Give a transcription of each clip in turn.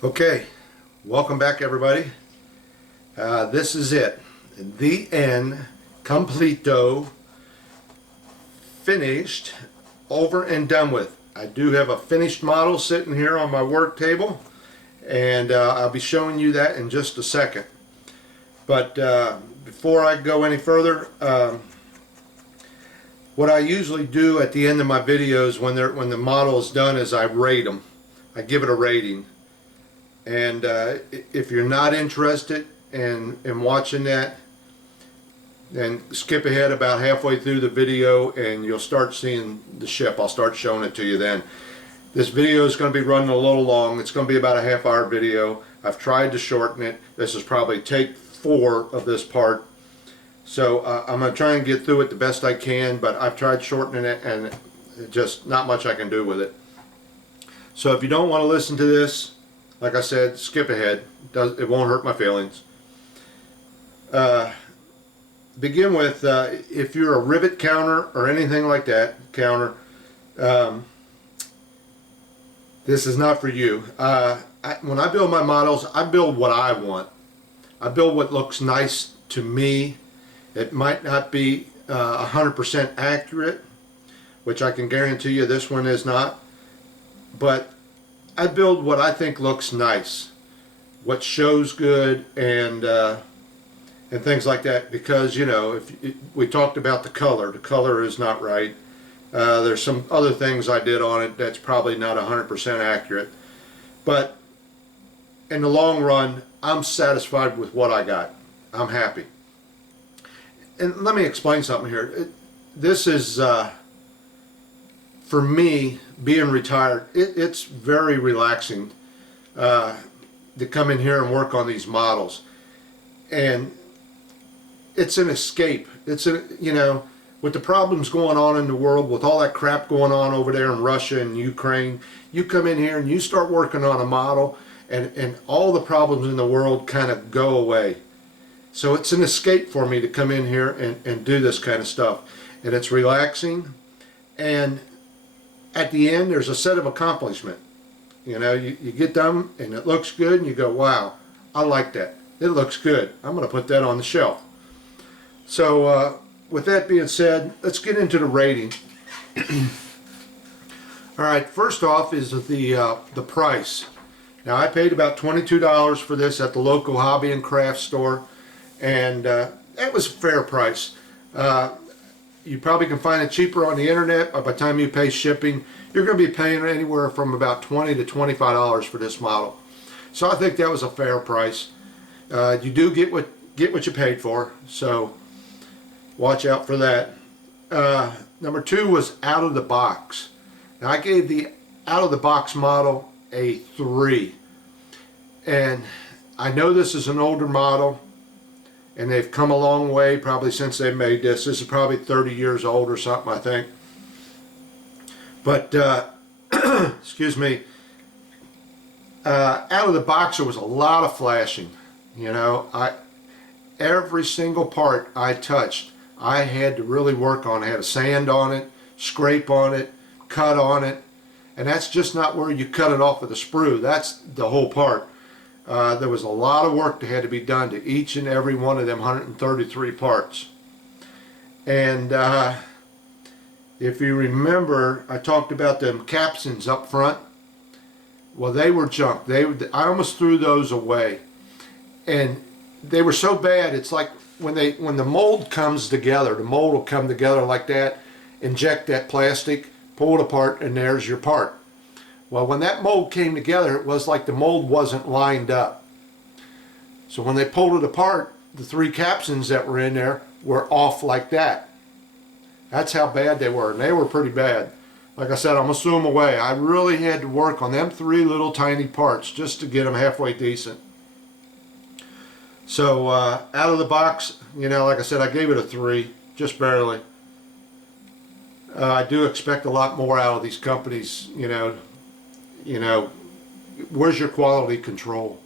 Okay, welcome back everybody. This is it. The end, completo, finished, over and done with. I do have a finished model sitting here on my work table, and I'll be showing you that in just a second. But before I go any further, what I usually do at the end of my videos when the model is done is I rate them. I give it a rating. And if you're not interested in watching that, then skip ahead about halfway through the video and you'll start seeing the ship. I'll start showing it to you then. This video is going to be running a little long. It's going to be about a half-hour video. I've tried to shorten it. This is probably take 4 of this part. So I'm going to try and get through it the best I can, but I've tried shortening it and just not much I can do with it. So if you don't want to listen to this, like I said, skip ahead. It won't hurt my feelings. Begin with, if you're a rivet counter or anything like that, this is not for you. When I build my models, I build what I want. I build what looks nice to me. It might not be 100% accurate, which I can guarantee you this one is not. But I build what I think looks nice, what shows good, and things like that. Because we talked about the color is not right. There's some other things I did on it that's probably not 100% accurate. But in the long run, I'm satisfied with what I got. I'm happy. And let me explain something here. This is for me, being retired, it's very relaxing to come in here and work on these models, and it's an escape. It's with the problems going on in the world, with all that crap going on over there in Russia and Ukraine, you come in here and you start working on a model, and all the problems in the world kind of go away. So it's an escape for me to come in here and do this kind of stuff, and it's relaxing. And at the end, there's a set of accomplishment. You get done and it looks good, and you go, wow, I like that. It looks good. I'm going to put that on the shelf. So with that being said, let's get into the rating. All right, first off is the price. Now, I paid about $22 for this at the local hobby and craft store, and that was a fair price. You probably can find it cheaper on the internet. By the time you pay shipping, you're going to be paying anywhere from about $20 to $25 for this model. So I think that was a fair price. You do get what you paid for, so watch out for that. Number 2 was out of the box. Now, I gave the out of the box model a 3, and I know this is an older model, and they've come a long way probably since they made this. This is probably 30 years old or something, I think. But, excuse me, out of the box there was a lot of flashing. Every single part I touched, I had to really work on. I had to sand on it, scrape on it, cut on it. And that's just not where you cut it off with a sprue. That's the whole part. There was a lot of work that had to be done to each and every one of them 133 parts. And if you remember, I talked about them capstans up front. Well, they were junk. I almost threw those away. And they were so bad, it's like when the mold comes together, the mold will come together like that, inject that plastic, pull it apart, and there's your part. Well, when that mold came together, it was like the mold wasn't lined up. So when they pulled it apart, the 3 capstans that were in there were off like that. That's how bad they were, and they were pretty bad. Like I said, I'm going to throw them away. I really had to work on them 3 little tiny parts just to get them halfway decent. So out of the box, like I said, I gave it a 3, just barely. I do expect a lot more out of these companies. Where's your quality control?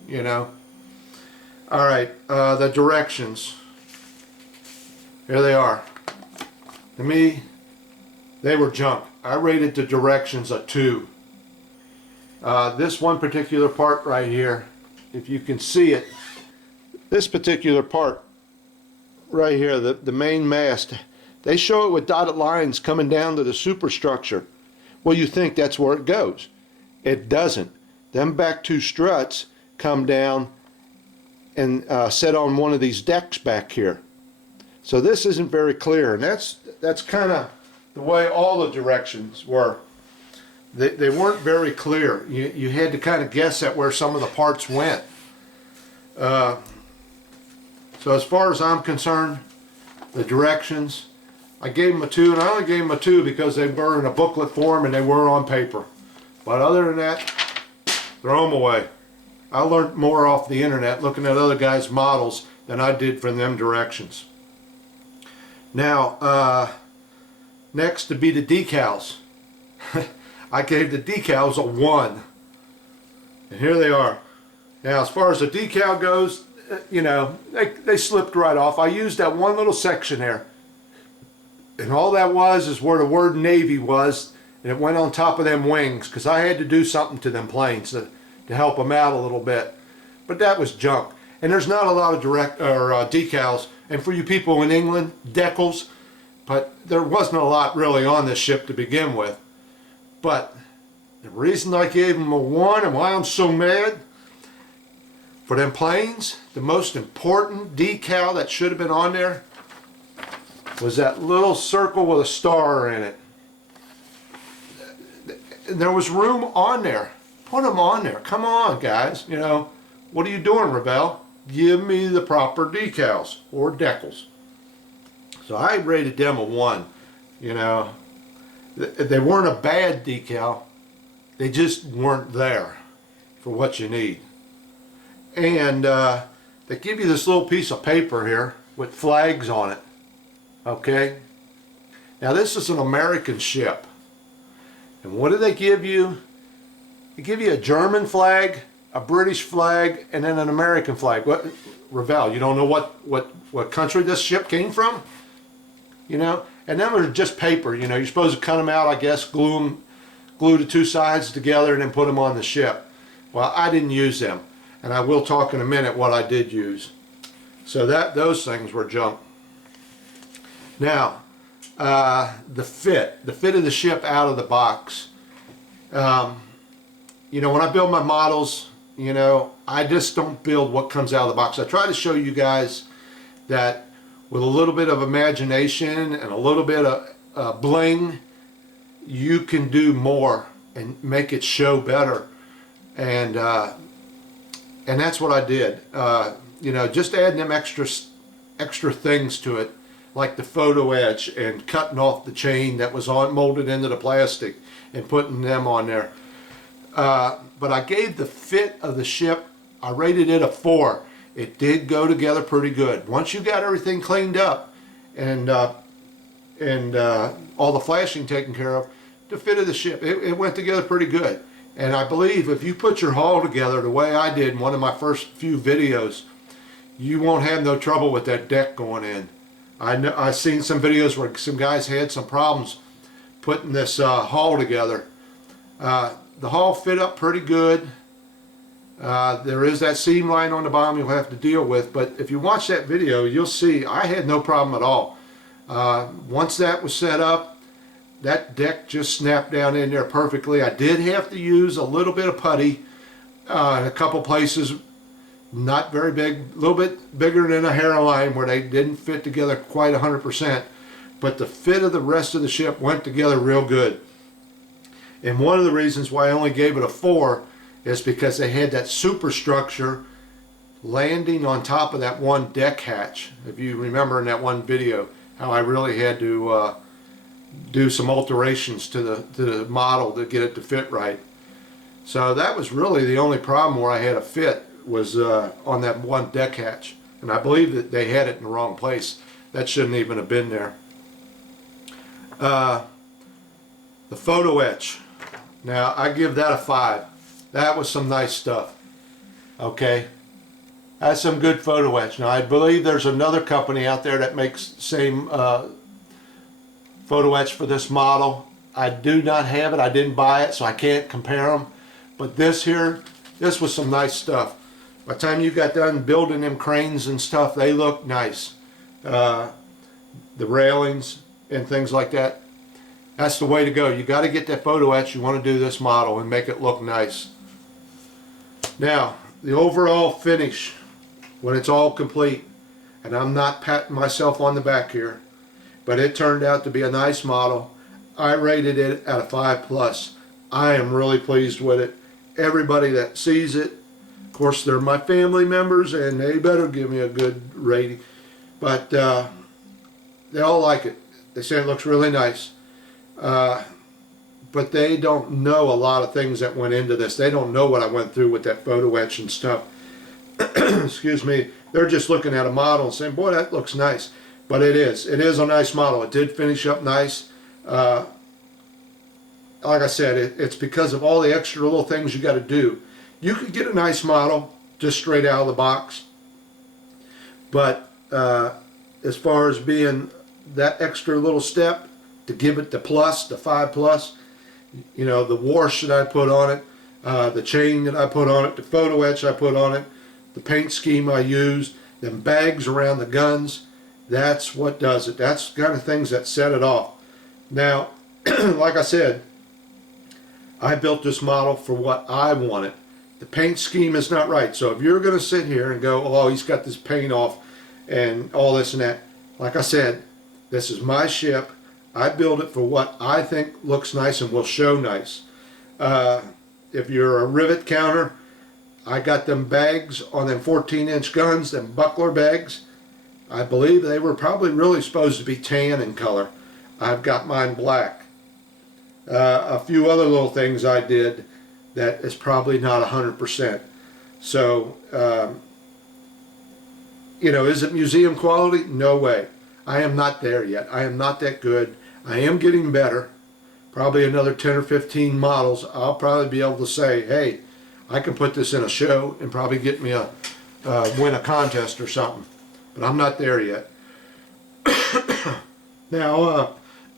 All right, the directions. Here they are. To me, they were junk. I rated the directions a 2. This one particular part right here, if you can see it, this particular part right here, the main mast, they show it with dotted lines coming down to the superstructure. Well, you think that's where it goes. It doesn't. Them back two struts come down and set on one of these decks back here. So this isn't very clear, and that's kind of the way all the directions were. They weren't very clear. You had to kind of guess at where some of the parts went. So as far as I'm concerned, the directions, I gave them a 2, and I only gave them a 2 because they were in a booklet form and they were on paper. But other than that, throw them away. I learned more off the internet looking at other guys' models than I did from them directions. Now, next to be the decals. I gave the decals a 1. And here they are. Now, as far as the decal goes, you know, they slipped right off. I used that one little section there. And all that was is where the word Navy was, and it went on top of them wings, because I had to do something to them planes to help them out a little bit. But that was junk. And there's not a lot of decals. And for you people in England, decals, but there wasn't a lot really on this ship to begin with. But the reason I gave them a 1 and why I'm so mad, for them planes, the most important decal that should have been on there was that little circle with a star in it. There was room on there. Put them on there. Come on, guys. You know, what are you doing, Rebel? Give me the proper decals or decals. So I rated them a 1. You know, they weren't a bad decal. They just weren't there for what you need. And they give you this little piece of paper here with flags on it. Okay? Now this is an American ship. And what do they give you? They give you a German flag, a British flag, and then an American flag. What, Ravel, you don't know what country this ship came from? You know? And them are just paper, you know. You're supposed to cut them out, I guess, glue the two sides together and then put them on the ship. Well, I didn't use them. And I will talk in a minute what I did use. So those things were junk. Now, the fit of the ship out of the box. You know, when I build my models, you know, I just don't build what comes out of the box. I try to show you guys that with a little bit of imagination and a little bit of bling, you can do more and make it show better. And that's what I did. You know, just adding them extra things to it, like the photo etch and cutting off the chain that was molded into the plastic and putting them on there. But I gave the fit of the ship, I rated it a 4. It did go together pretty good. Once you got everything cleaned up and all the flashing taken care of, the fit of the ship, it went together pretty good. And I believe if you put your hull together the way I did in one of my first few videos, you won't have no trouble with that deck going in. I've seen some videos where some guys had some problems putting this hull together. The hull fit up pretty good. There is that seam line on the bottom you'll have to deal with, but if you watch that video, you'll see I had no problem at all. Once that was set up, that deck just snapped down in there perfectly. I did have to use a little bit of putty in a couple places, not very big, a little bit bigger than a hairline where they didn't fit together quite 100%, but the fit of the rest of the ship went together real good. And one of the reasons why I only gave it a 4 is because they had that superstructure landing on top of that one deck hatch. If you remember in that one video how I really had to do some alterations to the model to get it to fit right. So that was really the only problem where I had a fit was on that one deck hatch. And I believe that they had it in the wrong place. That shouldn't even have been there. The photo etch. Now I give that a 5. That was some nice stuff. Okay. That's some good photo etch. Now I believe there's another company out there that makes the same photo etch for this model. I do not have it. I didn't buy it, so I can't compare them. But this here, this was some nice stuff. By the time you got done building them cranes and stuff, they look nice. The railings and things like that. That's the way to go. You got to get that photo etch. You want to do this model and make it look nice. Now, the overall finish, when it's all complete, and I'm not patting myself on the back here, but it turned out to be a nice model. I rated it at a 5+. I am really pleased with it. Everybody that sees it, of course they're my family members and they better give me a good rating, but they all like it. They say it looks really nice. But they don't know a lot of things that went into this. They don't know what I went through with that photo etch and stuff. Excuse me. They're just looking at a model and saying, boy, that looks nice. But it is. It is a nice model. It did finish up nice. Like I said, it's because of all the extra little things you got to do. You could get a nice model just straight out of the box. But as far as being that extra little step to give it the plus, the 5+, you know, the wash that I put on it, the chain that I put on it, the photo etch I put on it, the paint scheme I used, them bags around the guns, that's what does it. That's the kind of things that set it off. Now, like I said, I built this model for what I wanted. The paint scheme is not right. So if you're going to sit here and go, oh, he's got this paint off and all this and that, like I said, this is my ship. I build it for what I think looks nice and will show nice. If you're a rivet counter, I got them bags on them 14-inch guns, them buckler bags. I believe they were probably really supposed to be tan in color. I've got mine black. A few other little things I did that is probably not 100%. So, you know, is it museum quality? No way. I am not there yet. I am not that good. I am getting better. Probably another 10 or 15 models. I'll probably be able to say, hey, I can put this in a show and probably get me a win a contest or something. But I'm not there yet. Now,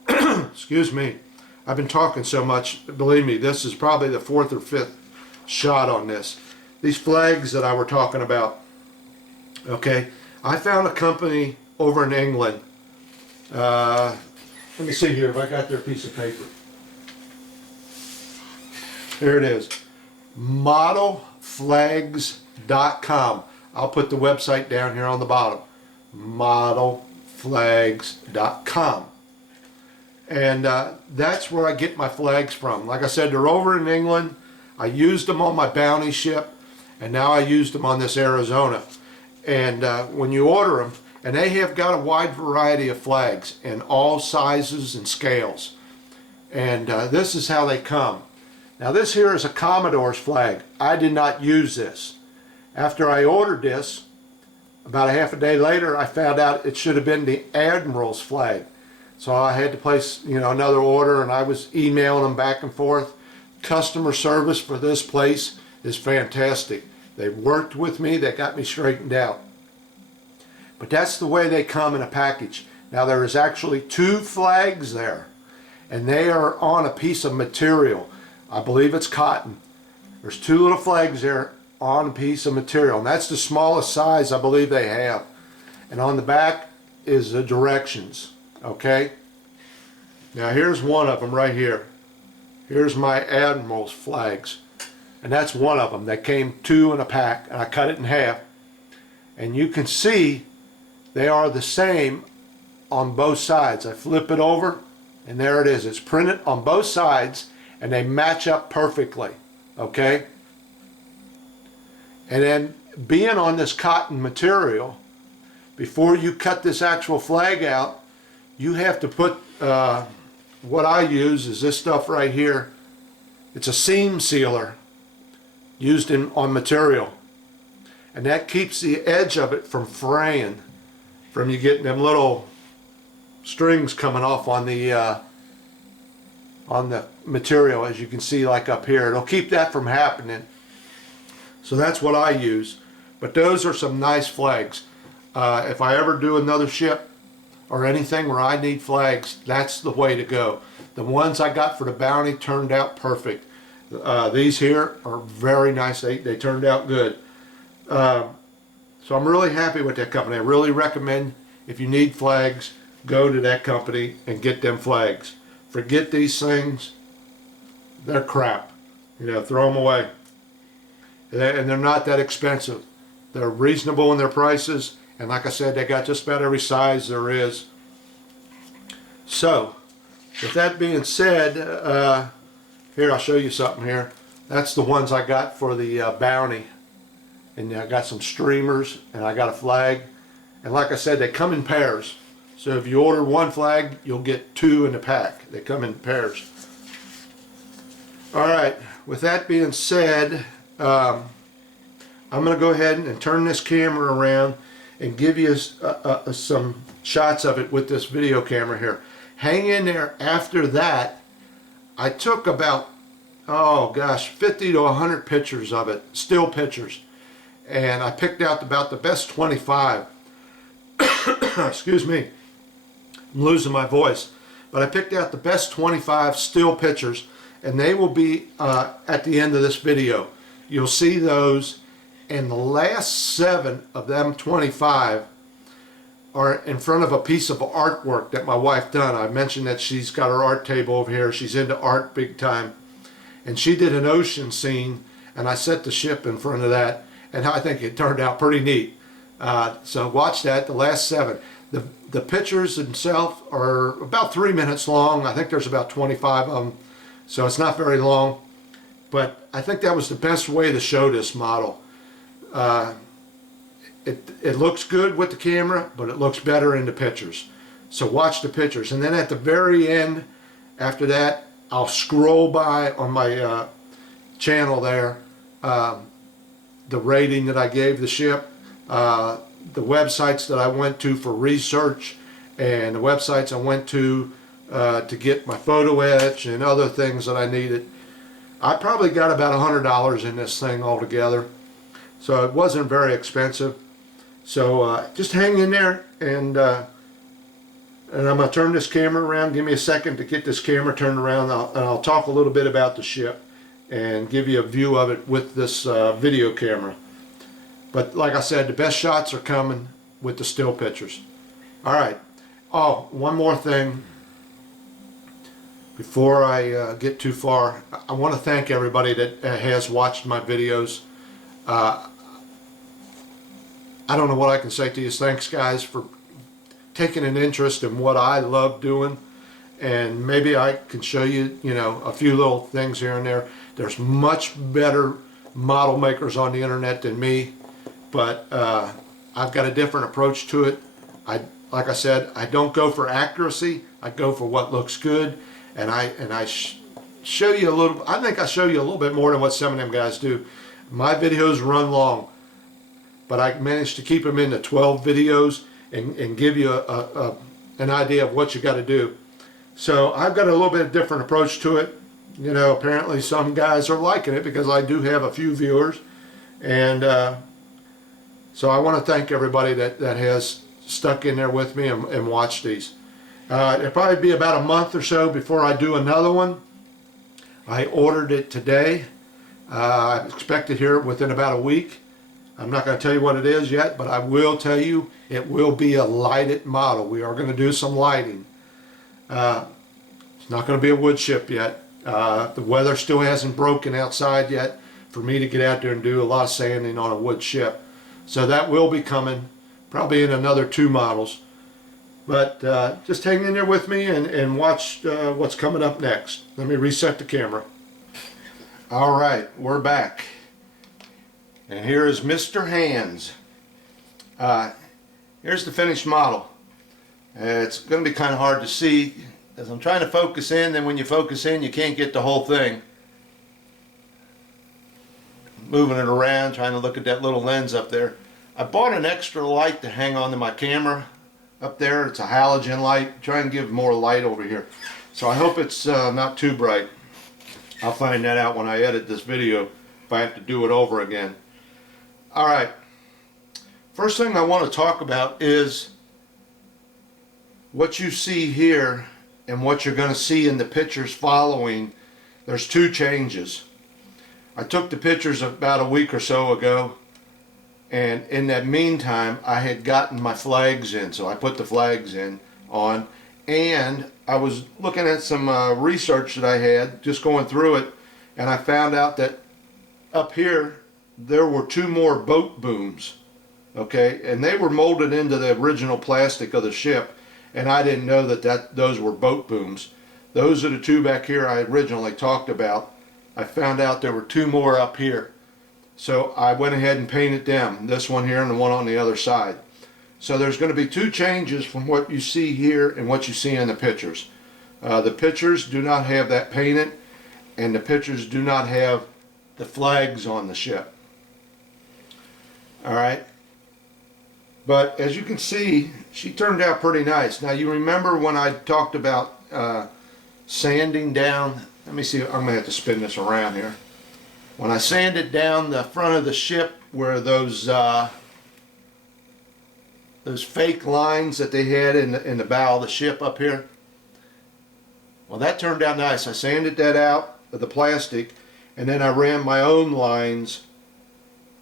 excuse me. I've been talking so much. Believe me, this is probably the 4th or 5th shot on this. These flags that I were talking about. Okay, I found a company over in England. Let me see here if I got their piece of paper. Here it is. Modelflags.com. I'll put the website down here on the bottom. Modelflags.com. And that's where I get my flags from. Like I said, they're over in England. I used them on my bounty ship, and now I used them on this Arizona. And when you order them, and they have got a wide variety of flags in all sizes and scales. And this is how they come. Now this here is a Commodore's flag. I did not use this. After I ordered this, about a half a day later, I found out it should have been the Admiral's flag. So I had to place, you know, another order, and I was emailing them back and forth. Customer service for this place is fantastic. They worked with me. They got me straightened out. But that's the way they come in a package. Now there is actually 2 flags there, and they are on a piece of material. I believe it's cotton. There's 2 little flags there on a piece of material, and that's the smallest size I believe they have. And on the back is the directions. Okay? Now here's one of them right here. Here's my Admiral's flags. And that's one of them. That came 2 in a pack, and I cut it in half. And you can see they are the same on both sides. I flip it over, and there it is. It's printed on both sides, and they match up perfectly. Okay? And then being on this cotton material, before you cut this actual flag out, you have to put, what I use is this stuff right here. It's a seam sealer used on material. And that keeps the edge of it from fraying, from you getting them little strings coming off on the material, as you can see like up here. It'll keep that from happening. So that's what I use. But those are some nice flags. If I ever do another ship or anything where I need flags, that's the way to go. The ones I got for the bounty turned out perfect. These here are very nice. They turned out good. So I'm really happy with that company. I really recommend, if you need flags, go to that company and get them flags. Forget these things. They're crap. You know, throw them away. And they're not that expensive. They're reasonable in their prices. And like I said, they got just about every size there is. So, with that being said, here, I'll show you something here. That's the ones I got for the bounty. And I got some streamers and I got a flag. And like I said, they come in pairs. So if you order one flag, you'll get two in the pack. They come in pairs. Alright, with that being said, I'm going to go ahead and turn this camera around and give you some shots of it with this video camera here. Hang in there. After that, I took about, oh gosh, 50 to 100 pictures of it, still pictures. And I picked out about the best 25. Excuse me, I'm losing my voice. But I picked out the best 25 still pictures, and they will be at the end of this video. You'll see those, and the last 7 of them 25 are in front of a piece of artwork that my wife done. I mentioned that she's got her art table over here. She's into art big time. And she did an ocean scene, and I set the ship in front of that. And I think it turned out pretty neat. So watch that, the last 7. The pictures themselves are about 3 minutes long. I think there's about 25 of them, so it's not very long. But I think that was the best way to show this model. It looks good with the camera, but it looks better in the pictures. So watch the pictures. And then at the very end, after that, I'll scroll by on my channel there. The rating that I gave the ship, the websites that I went to for research, and the websites I went to get my photo etch and other things that I needed. I probably got about $100 in this thing altogether, so it wasn't very expensive. So just hang in there, and I'm going to turn this camera around. Give me a second to get this camera turned around, and I'll talk a little bit about the ship and give you a view of it with this video camera. But like I said, the best shots are coming with the still pictures. Alright, oh, one more thing before I get too far. I want to thank everybody that has watched my videos. I don't know what I can say to you. Thanks guys for taking an interest in what I love doing. And maybe I can show you, you know, a few little things here and there. There's much better model makers on the internet than me, but I've got a different approach to it. Like I said, I don't go for accuracy. I go for what looks good, and I show you a little. I think I show you a little bit more than what some of them guys do. My videos run long, but I managed to keep them into 12 videos and give you an idea of what you got to do. So I've got a little bit different approach to it. You know, apparently some guys are liking it because I do have a few viewers. And so I want to thank everybody that has stuck in there with me and watched these. It'll probably be about a month or so before I do another one. I ordered it today. I expect it here within about a week. I'm not going to tell you what it is yet, but I will tell you it will be a lighted model. We are going to do some lighting. It's not going to be a wood ship yet. The weather still hasn't broken outside yet for me to get out there and do a lot of sanding on a wood ship. So that will be coming probably in another 2 models. But just hang in there with me and watch what's coming up next. Let me reset the camera. Alright, we're back. And here is Mr. Hands. Here's the finished model. It's going to be kind of hard to see as I'm trying to focus in. Then when you focus in, you can't get the whole thing. Moving it around, trying to look at that little lens up there. I bought an extra light to hang onto my camera up there. It's a halogen light. Try and give more light over here. So I hope it's not too bright. I'll find that out when I edit this video if I have to do it over again. Alright, first thing I want to talk about is what you see here and what you're going to see in the pictures following. There's 2 changes. I took the pictures about a week or so ago, and in that meantime I had gotten my flags in, so I put the flags in on, and I was looking at some research that I had, just going through it, and I found out that up here there were 2 more boat booms, okay, and they were molded into the original plastic of the ship, and I didn't know that those were boat booms. Those are the 2 back here I originally talked about. I found out there were 2 more up here, so I went ahead and painted them, this one here and the one on the other side. So there's going to be 2 changes from what you see here and what you see in the pictures. The pictures do not have that painted, and the pictures do not have the flags on the ship. Alright, but as you can see, she turned out pretty nice. Now you remember when I talked about sanding down, let me see, I'm going to have to spin this around here. When I sanded down the front of the ship where those fake lines that they had in the bow of the ship up here, well, that turned out nice. I sanded that out of the plastic, and then I ran my own lines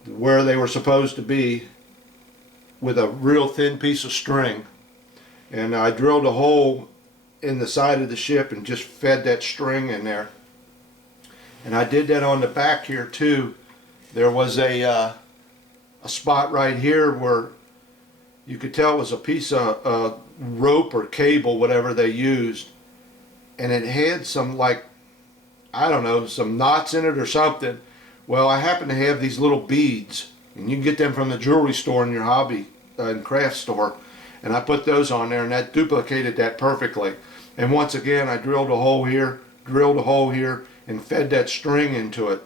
where they were supposed to be with a real thin piece of string, and I drilled a hole in the side of the ship and just fed that string in there. And I did that on the back here too. There was a spot right here where you could tell it was a piece of rope or cable, whatever they used, and it had some, like, I don't know, some knots in it or something. Well, I happen to have these little beads, and you can get them from the jewelry store in your hobby and craft store, and I put those on there, and that duplicated that perfectly. And once again, I drilled a hole here, and fed that string into it,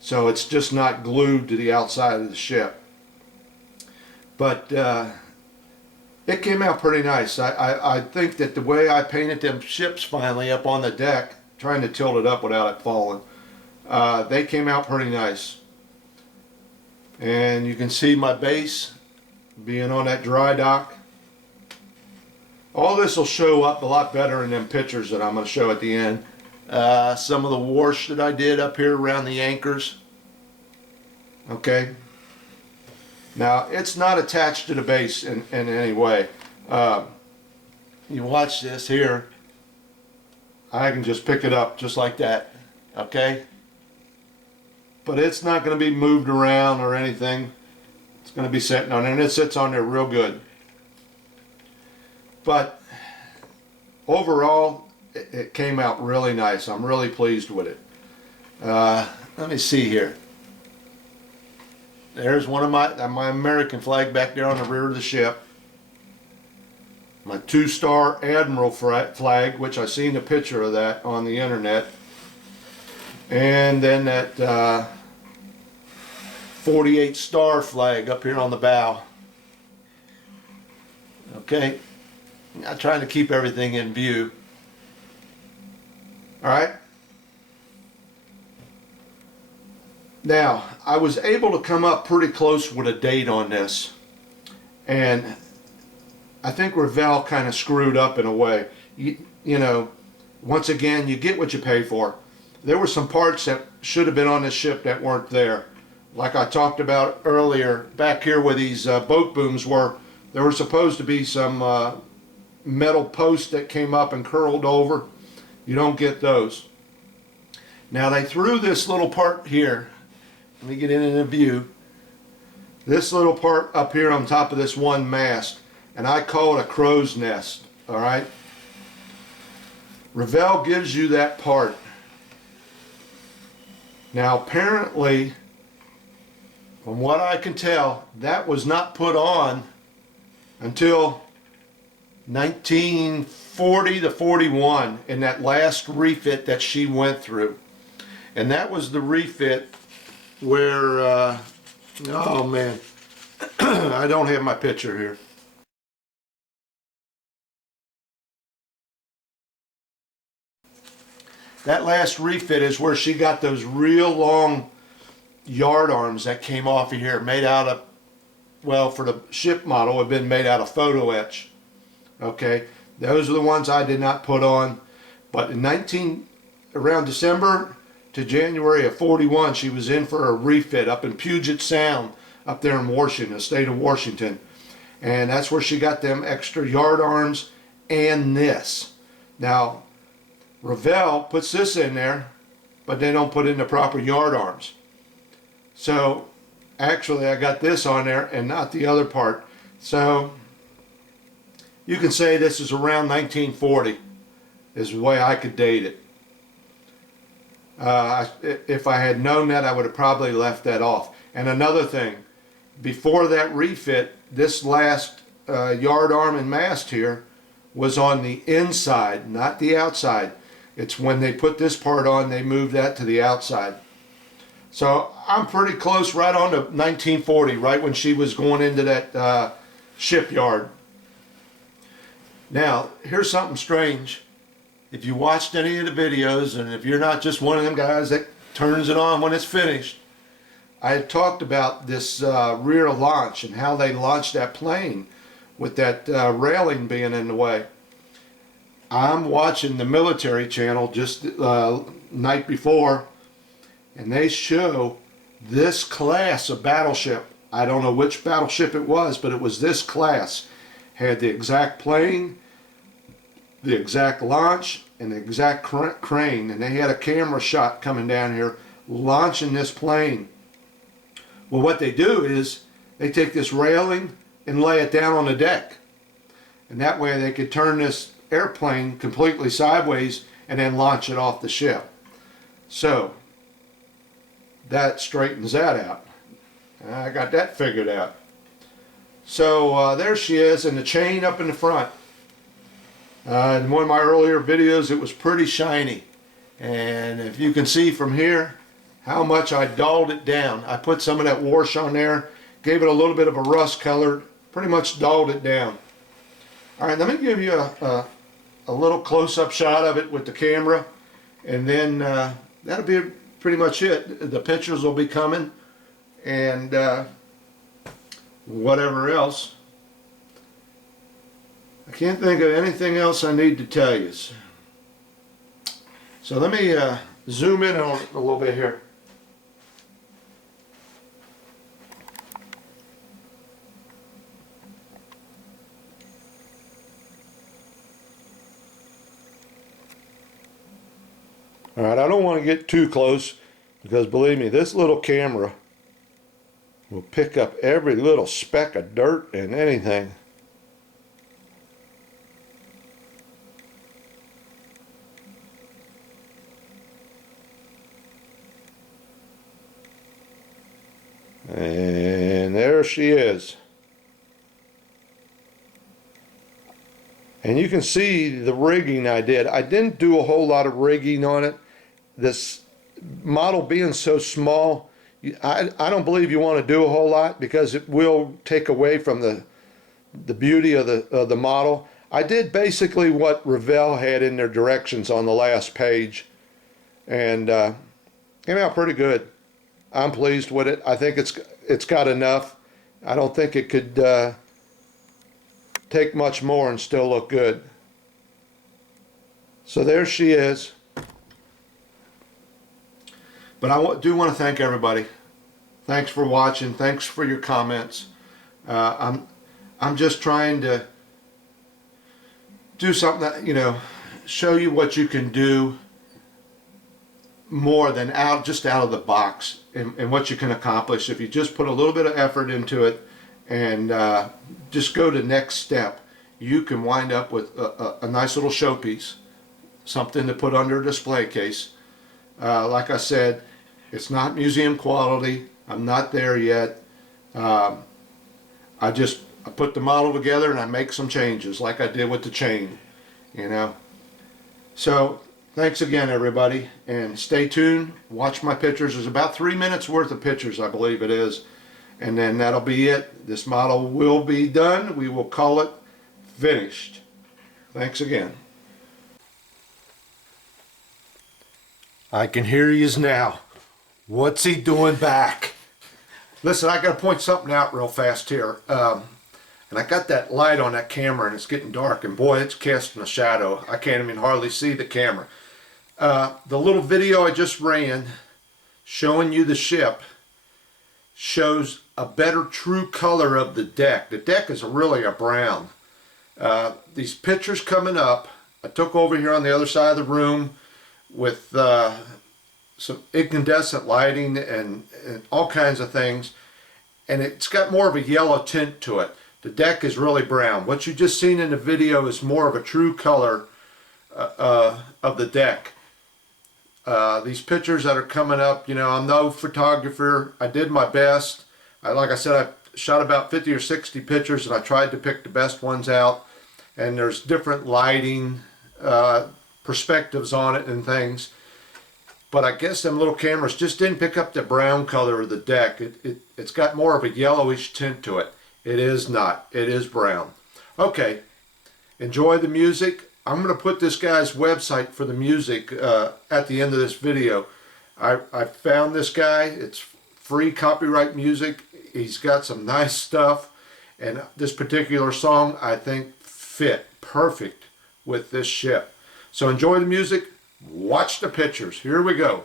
so it's just not glued to the outside of the ship. But it came out pretty nice. I think that the way I painted them ships finally up on the deck, trying to tilt it up without it falling, they came out pretty nice. And you can see my base being on that dry dock. All this will show up a lot better in them pictures that I'm going to show at the end. Some of the wash that I did up here around the anchors. Okay. Now, it's not attached to the base in any way. You watch this here. I can just pick it up just like that. Okay. But it's not going to be moved around or anything. It's going to be sitting on there, and it sits on there real good. But overall, it came out really nice. I'm really pleased with it. Let me see here. There's one of my American flag back there on the rear of the ship. My 2-star Admiral flag, which I seen a picture of that on the internet. And then that 48-star flag up here on the bow. Okay. I'm trying to keep everything in view. Alright. Now, I was able to come up pretty close with a date on this. And I think Revell kind of screwed up in a way. You know, once again, you get what you pay for. There were some parts that should have been on this ship that weren't there. Like I talked about earlier, back here where these boat booms were, there were supposed to be some metal posts that came up and curled over. You don't get those. Now they threw this little part here. Let me get in the view. This little part up here on top of this one mast, and I call it a crow's nest. Alright? Revell gives you that part. Now apparently, from what I can tell, that was not put on until 1940 to 41 in that last refit that she went through. And that was the refit where, oh man, I don't have my picture here. That last refit is where she got those real long yard arms that came off of here, made out of, well, for the ship model, had been made out of photo etch. Okay, those are the ones I did not put on. But in around December to January of 41, she was in for a refit up in Puget Sound, up there in Washington, the state of Washington. And that's where she got them extra yard arms and this. Now, Revell puts this in there, but they don't put in the proper yard arms. So, actually, I got this on there and not the other part. So, you can say this is around 1940, is the way I could date it. If I had known that, I would have probably left that off. And another thing, before that refit, this last yard arm and mast here was on the inside, not the outside. It's when they put this part on, they moved that to the outside. So I'm pretty close, right on to 1940, right when she was going into that shipyard. Now, here's something strange. If you watched any of the videos, and if you're not just one of them guys that turns it on when it's finished, I had talked about this rear launch and how they launched that plane with that railing being in the way. I'm watching the military channel just night before, and they show this class of battleship. I don't know which battleship it was, but it was this class. Had the exact plane, the exact launch, and the exact crane, and they had a camera shot coming down here launching this plane. Well, what they do is they take this railing and lay it down on the deck, and that way they could turn this airplane completely sideways and then launch it off the ship. So that straightens that out. I got that figured out. So there she is, and the chain up in the front. In one of my earlier videos, it was pretty shiny, and if you can see from here how much I dulled it down. I put some of that wash on there, gave it a little bit of a rust color, pretty much dulled it down. Alright, let me give you a little close-up shot of it with the camera, and then that'll be pretty much it. The pictures will be coming, and whatever else. I can't think of anything else I need to tell you. So let me zoom in on a little bit here. Alright, I don't want to get too close because believe me, this little camera will pick up every little speck of dirt and anything. And there she is. And you can see the rigging I did. I didn't do a whole lot of rigging on it. This model being so small, I don't believe you want to do a whole lot because it will take away from the beauty of the model. I did basically what Revell had in their directions on the last page, and came out pretty good. I'm pleased with it. I think it's got enough. I don't think it could take much more and still look good. So there she is. But I do want to thank everybody. Thanks for watching. Thanks for your comments. I'm just trying to do something that, you know, show you what you can do more than just out of the box, and what you can accomplish if you just put a little bit of effort into it and just go to the next step. You can wind up with a nice little showpiece, something to put under a display case. Like I said, it's not museum quality. I'm not there yet. I put the model together and I make some changes like I did with the chain, you know. So thanks again, everybody, and stay tuned. Watch my pictures. There's about 3 minutes worth of pictures, I believe it is, and then that'll be it. This model will be done. We will call it finished. Thanks again. I can hear yous now. What's he doing back? Listen, I got to point something out real fast here. And I got that light on that camera and it's getting dark, and boy, it's casting a shadow. I can't even hardly see the camera. The little video I just ran showing you the ship shows a better true color of the deck. The deck is really a brown. These pictures coming up, I took over here on the other side of the room with some incandescent lighting and all kinds of things, and it's got more of a yellow tint to it. The deck is really brown. What you just seen in the video is more of a true color of the deck. These pictures that are coming up, you know, I'm no photographer. I did my best. Like I said, I shot about 50 or 60 pictures and I tried to pick the best ones out. And there's different lighting perspectives on it and things. But I guess them little cameras just didn't pick up the brown color of the deck. It's got more of a yellowish tint to it. It is not. It is brown. Okay, enjoy the music. I'm going to put this guy's website for the music at the end of this video. I found this guy. It's free copyright music. He's got some nice stuff. And this particular song, I think, fit perfect with this ship. So enjoy the music. Watch the pictures. Here we go.